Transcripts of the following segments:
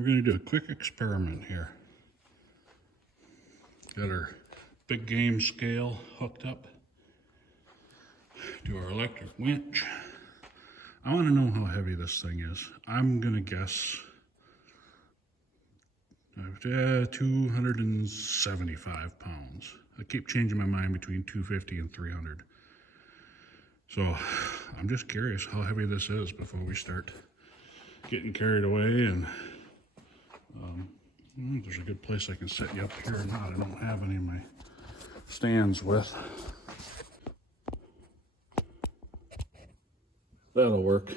We're going to do a quick experiment here. Got our big game scale hooked up to our electric winch. I want to know how heavy this thing is. I'm going to guess 275 pounds. I keep changing my mind between 250 and 300. So I'm just curious how heavy this is before we start getting carried away. And there's a good place I can set you up here or not. I don't have any of my stands with. That'll work.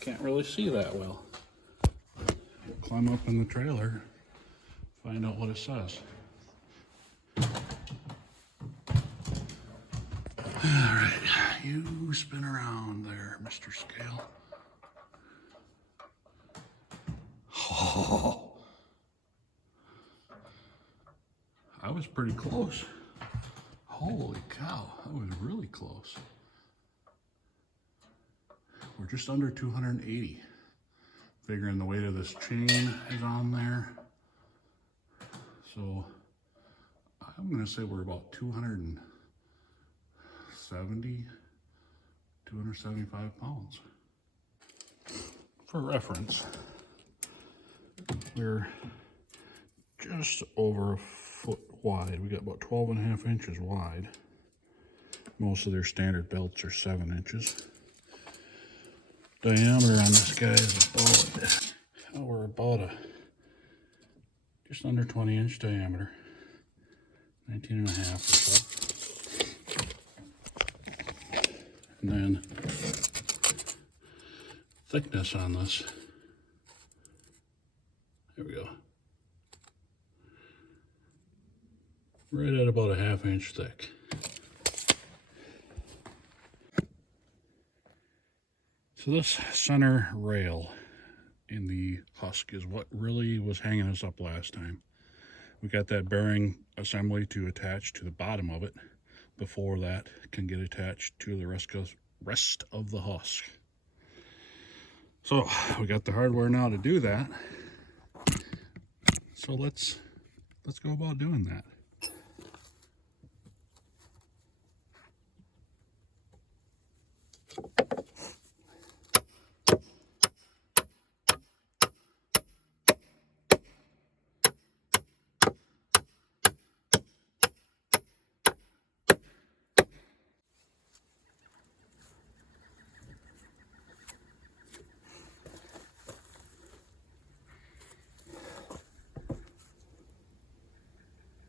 Can't really see that well. We'll climb up in the trailer, find out what it says. All right, you spin around there, Mr. Scale. Oh, I was pretty close. Holy cow, that was really close. We're just under 280. Figuring the weight of this chain is on there. So I'm gonna say we're about 275 pounds. For reference, we're just over a foot wide. We got about 12.5 inches wide. Most of their standard belts are 7 inches. Diameter on this guy is about just under 20-inch diameter, 19.5 or so. And then thickness on this, there we go, right at about a 1/2 inch thick. So this center rail in the husk is what really was hanging us up last time. We got that bearing assembly to attach to the bottom of it before that can get attached to the rest of the husk. So we got the hardware now to do that. So let's go about doing that.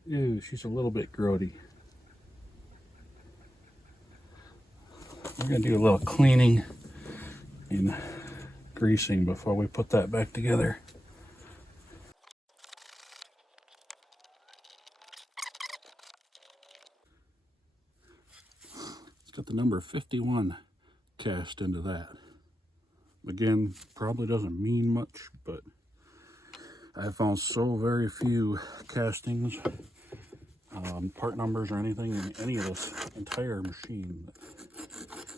Ew, she's a little bit grody. We're gonna do a little cleaning and greasing before we put that back together. It's got the number 51 cast into that. Again, probably doesn't mean much, but I have found so very few castings, part numbers or anything in any of this entire machine.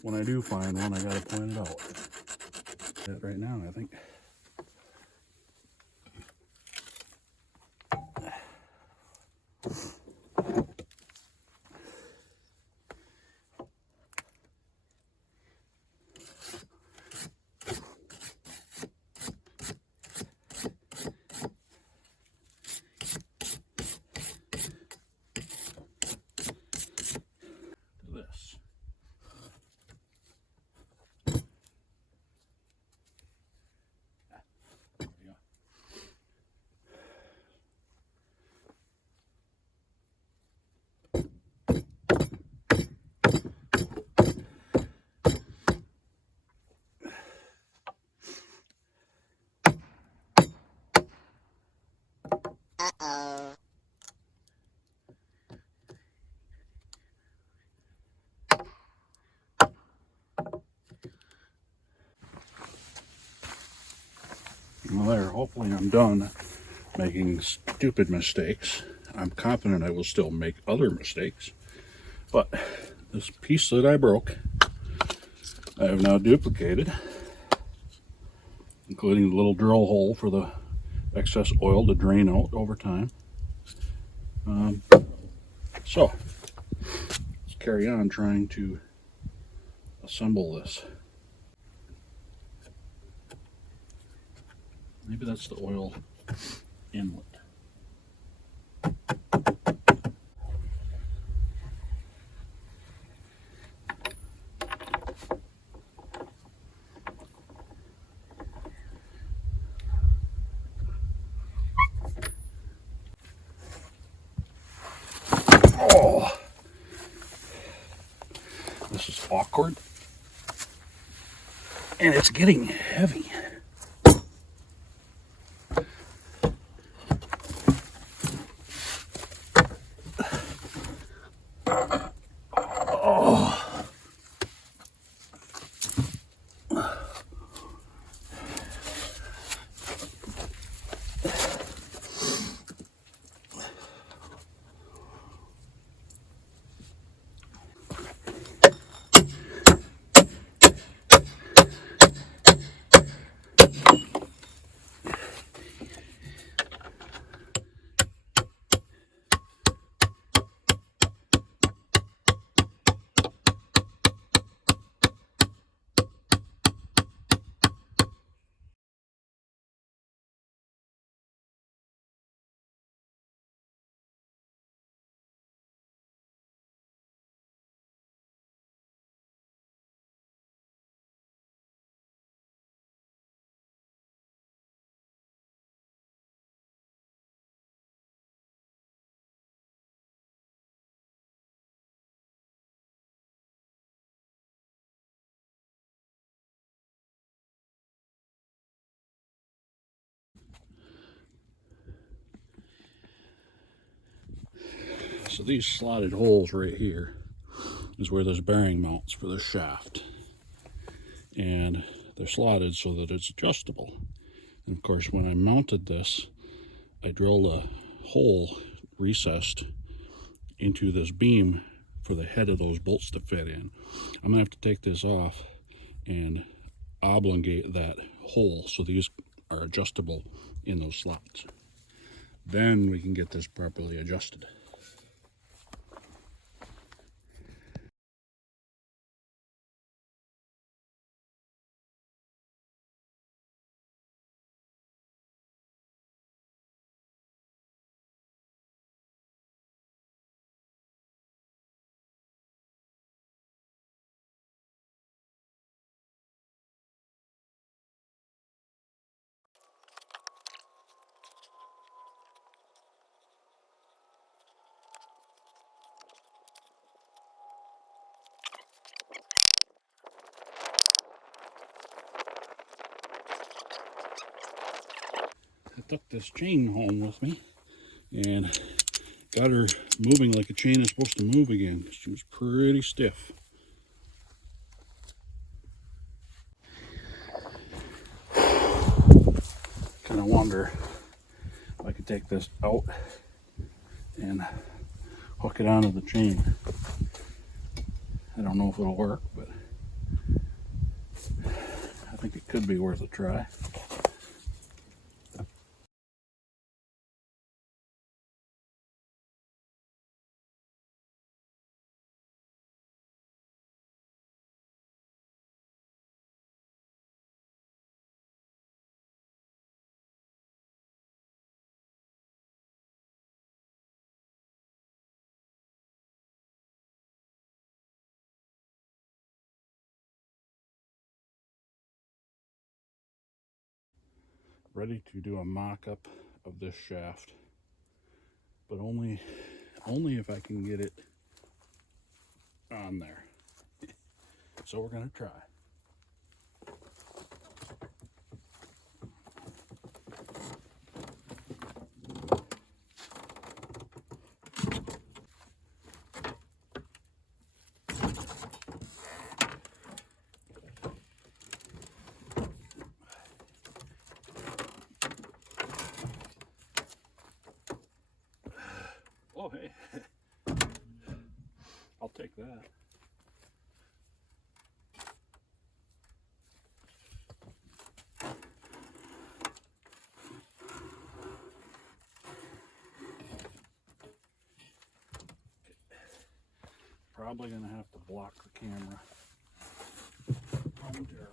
When I do find one, I gotta point it out. That right now, I think. Well, there, hopefully I'm done making stupid mistakes. I'm confident I will still make other mistakes, but this piece that I broke, I have now duplicated, including the little drill hole for the excess oil to drain out over time. So let's carry on trying to assemble this. Maybe that's the oil inlet. Oh, this is awkward, and it's getting heavy. So these slotted holes right here is where this bearing mounts for the shaft. And they're slotted so that it's adjustable. And of course, when I mounted this, I drilled a hole recessed into this beam for the head of those bolts to fit in. I'm gonna have to take this off and oblongate that hole so these are adjustable in those slots. Then we can get this properly adjusted. I took this chain home with me and got her moving like a chain is supposed to move again. She was pretty stiff. Kind of wonder if I could take this out and hook it onto the chain. I don't know if it'll work, but I think it could be worth a try. Ready to do a mock-up of this shaft, but only if I can get it on there. So we're gonna try. Oh, hey. I'll take that. Probably gonna have to block the camera momentarily.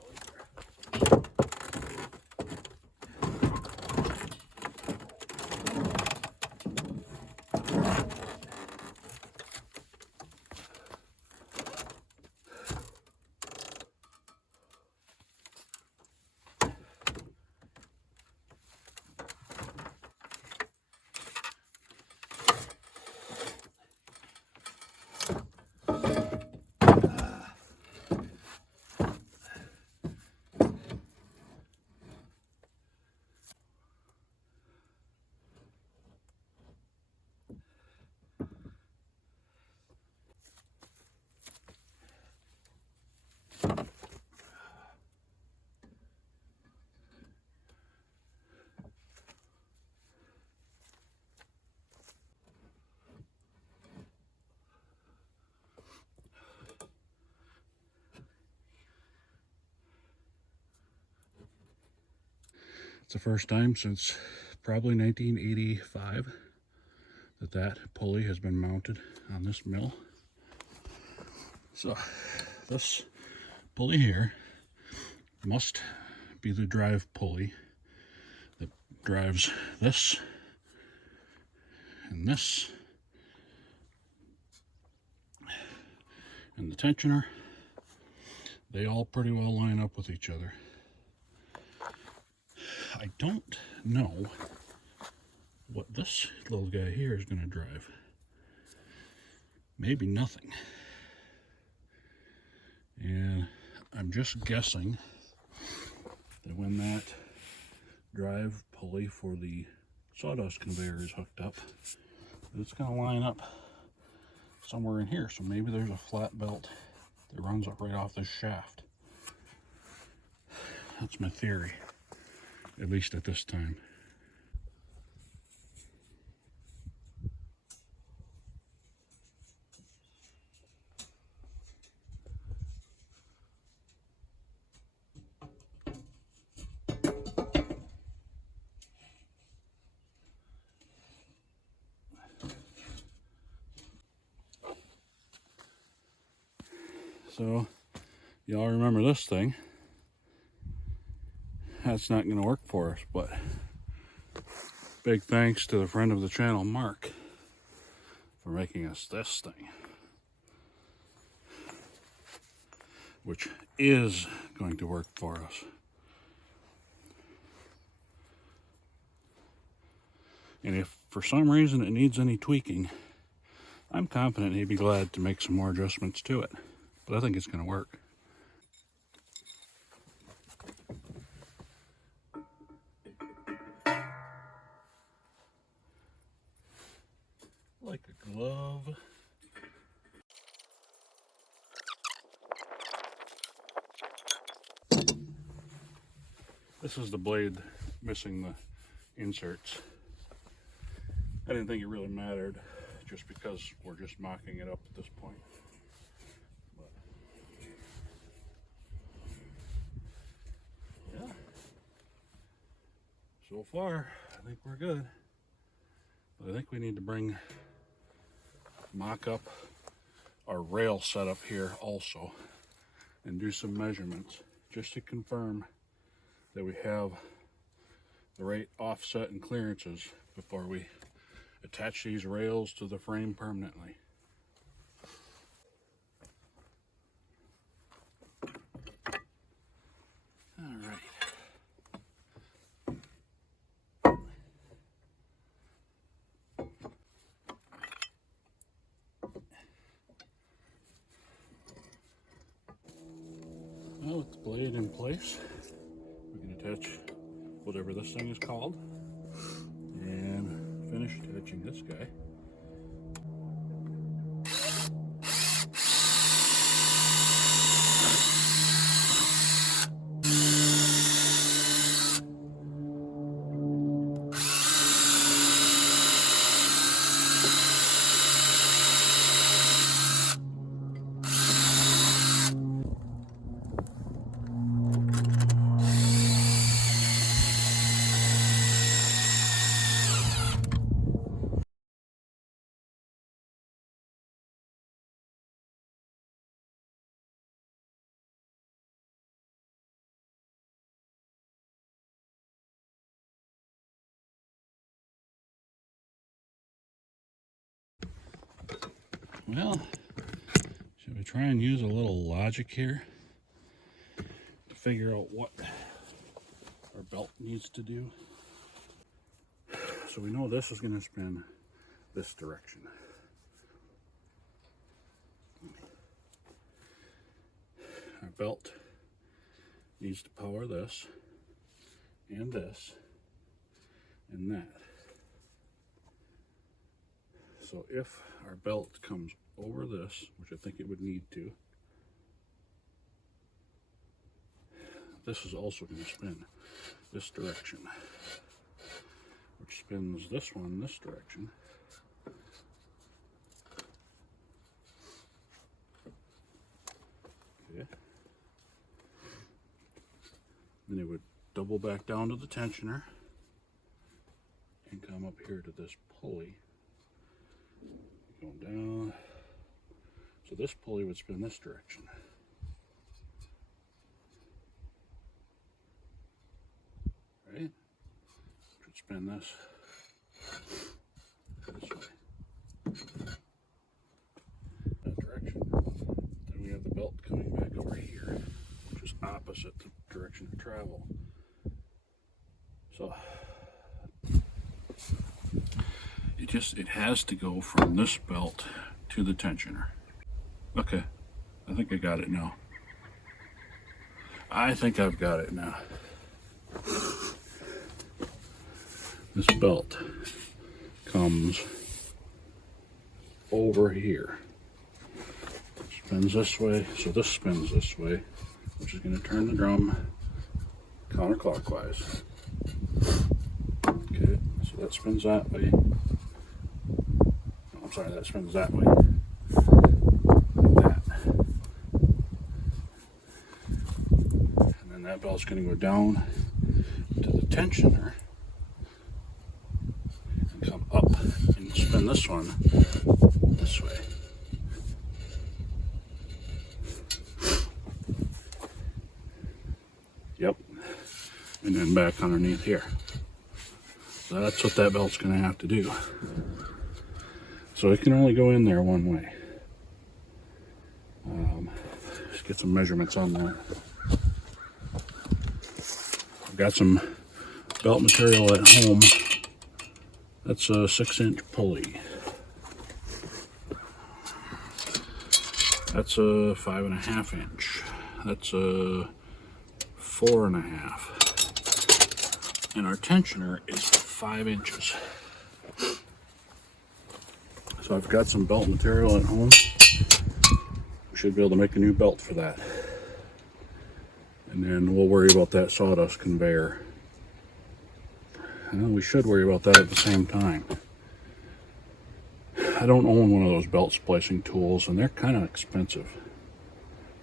It's the first time since probably 1985 that pulley has been mounted on this mill. So this pulley here must be the drive pulley that drives this and this and the tensioner. They all pretty well line up with each other. I don't know what this little guy here is going to drive. Maybe nothing. And I'm just guessing that when that drive pulley for the sawdust conveyor is hooked up, it's going to line up somewhere in here. So maybe there's a flat belt that runs up right off this shaft. That's my theory, at least at this time. So, y'all remember this thing. That's not going to work for us, but big thanks to the friend of the channel, Mark, for making us this thing, which is going to work for us. And if for some reason it needs any tweaking, I'm confident he'd be glad to make some more adjustments to it. But I think it's going to work. Like a glove. This is the blade missing the inserts. I didn't think it really mattered, just because we're just mocking it up at this point. But, yeah. So far, I think we're good. But I think we need to mock up our rail setup here also and do some measurements just to confirm that we have the right offset and clearances before we attach these rails to the frame permanently. All right. Now with the blade in place, we can attach whatever this thing is called and finish attaching this guy. Well, should we try and use a little logic here to figure out what our belt needs to do? So we know this is going to spin this direction. Our belt needs to power this and this and that. So if our belt comes over this, which I think it would need to, this is also going to spin this direction, which spins this one this direction. Okay. Then it would double back down to the tensioner and come up here to this pulley. Going down. So this pulley would spin this direction. Right? Which would spin this way. That direction. Then we have the belt coming back over here, which is opposite the direction of travel. So it has to go from this belt to the tensioner. Okay, I think I got it now. I think I've got it now. This belt comes over here. Spins this way, so this spins this way, which is going to turn the drum counterclockwise. Okay, so that spins that way. I'm sorry, that spins that way. Like that. And then that belt's going to go down to the tensioner and come up and spin this one this way. Yep. And then back underneath here. So that's what that belt's going to have to do. So it can only go in there one way. Just get some measurements on that. I've got some belt material at home. That's a 6-inch pulley. That's a 5.5 inch. That's a 4.5. And our tensioner is 5 inches. So I've got some belt material at home. We should be able to make a new belt for that. And then we'll worry about that sawdust conveyor. Well, we should worry about that at the same time. I don't own one of those belt splicing tools, and they're kind of expensive.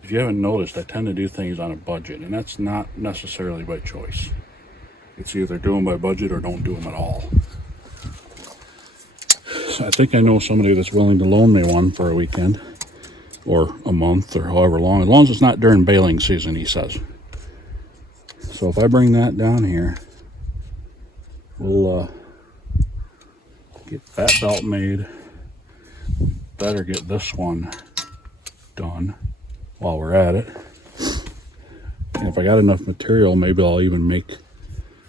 If you haven't noticed, I tend to do things on a budget, and that's not necessarily by choice. It's either do them by budget or don't do them at all. So I think I know somebody that's willing to loan me one for a weekend, or a month, or however long as it's not during baling season, he says. So if I bring that down here, we'll get that belt made. Better get this one done while we're at it. And if I got enough material, maybe I'll even make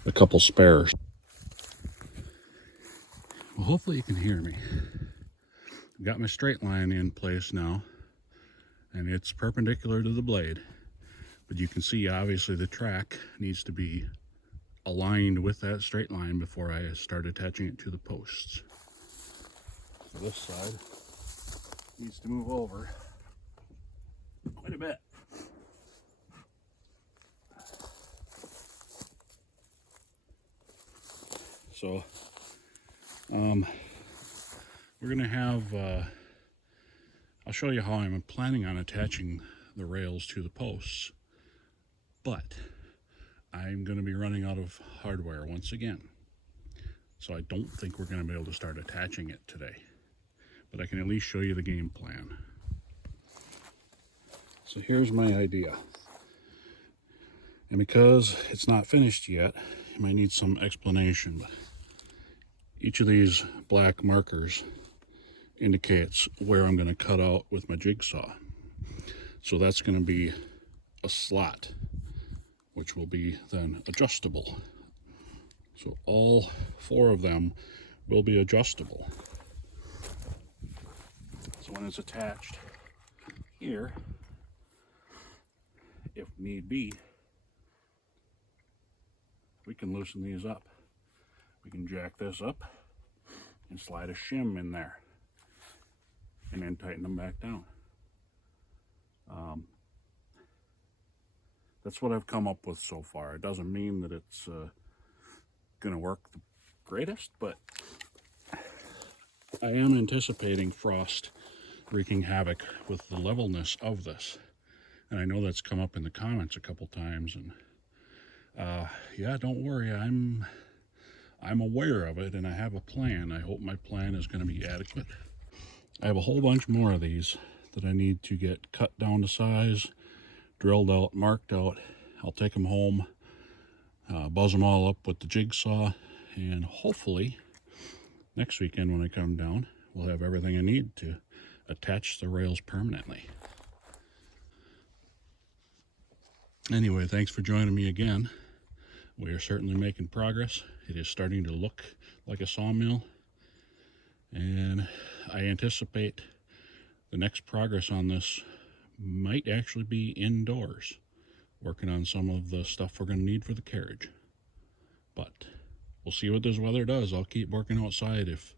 a couple spares. Well, hopefully you can hear me. I've got my straight line in place now, and it's perpendicular to the blade. But you can see, obviously, the track needs to be aligned with that straight line before I start attaching it to the posts. So this side needs to move over quite a bit. So we're gonna have I'll show you how I'm planning on attaching the rails to the posts, but I'm going to be running out of hardware once again, so I don't think we're going to be able to start attaching it today, but I can at least show you the game plan. So here's my idea, and because it's not finished yet, you might need some explanation, but each of these black markers indicates where I'm going to cut out with my jigsaw. So that's going to be a slot, which will be then adjustable. So all 4 of them will be adjustable. So when it's attached here, if need be, we can loosen these up. We can jack this up and slide a shim in there and then tighten them back down. That's what I've come up with so far. It doesn't mean that it's going to work the greatest, but I am anticipating frost wreaking havoc with the levelness of this. And I know that's come up in the comments a couple times, and yeah, don't worry, I'm aware of it and I have a plan. I hope my plan is going to be adequate. I have a whole bunch more of these that I need to get cut down to size, drilled out, marked out. I'll take them home, buzz them all up with the jigsaw, and hopefully next weekend when I come down, we'll have everything I need to attach the rails permanently. Anyway, thanks for joining me again. We are certainly making progress. It is starting to look like a sawmill, and I anticipate the next progress on this might actually be indoors, working on some of the stuff we're going to need for the carriage. But we'll see what this weather does. I'll keep working outside. If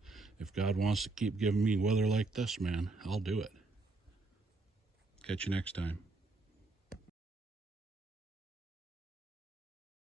God wants to keep giving me weather like this, man, I'll do it. Catch you next time.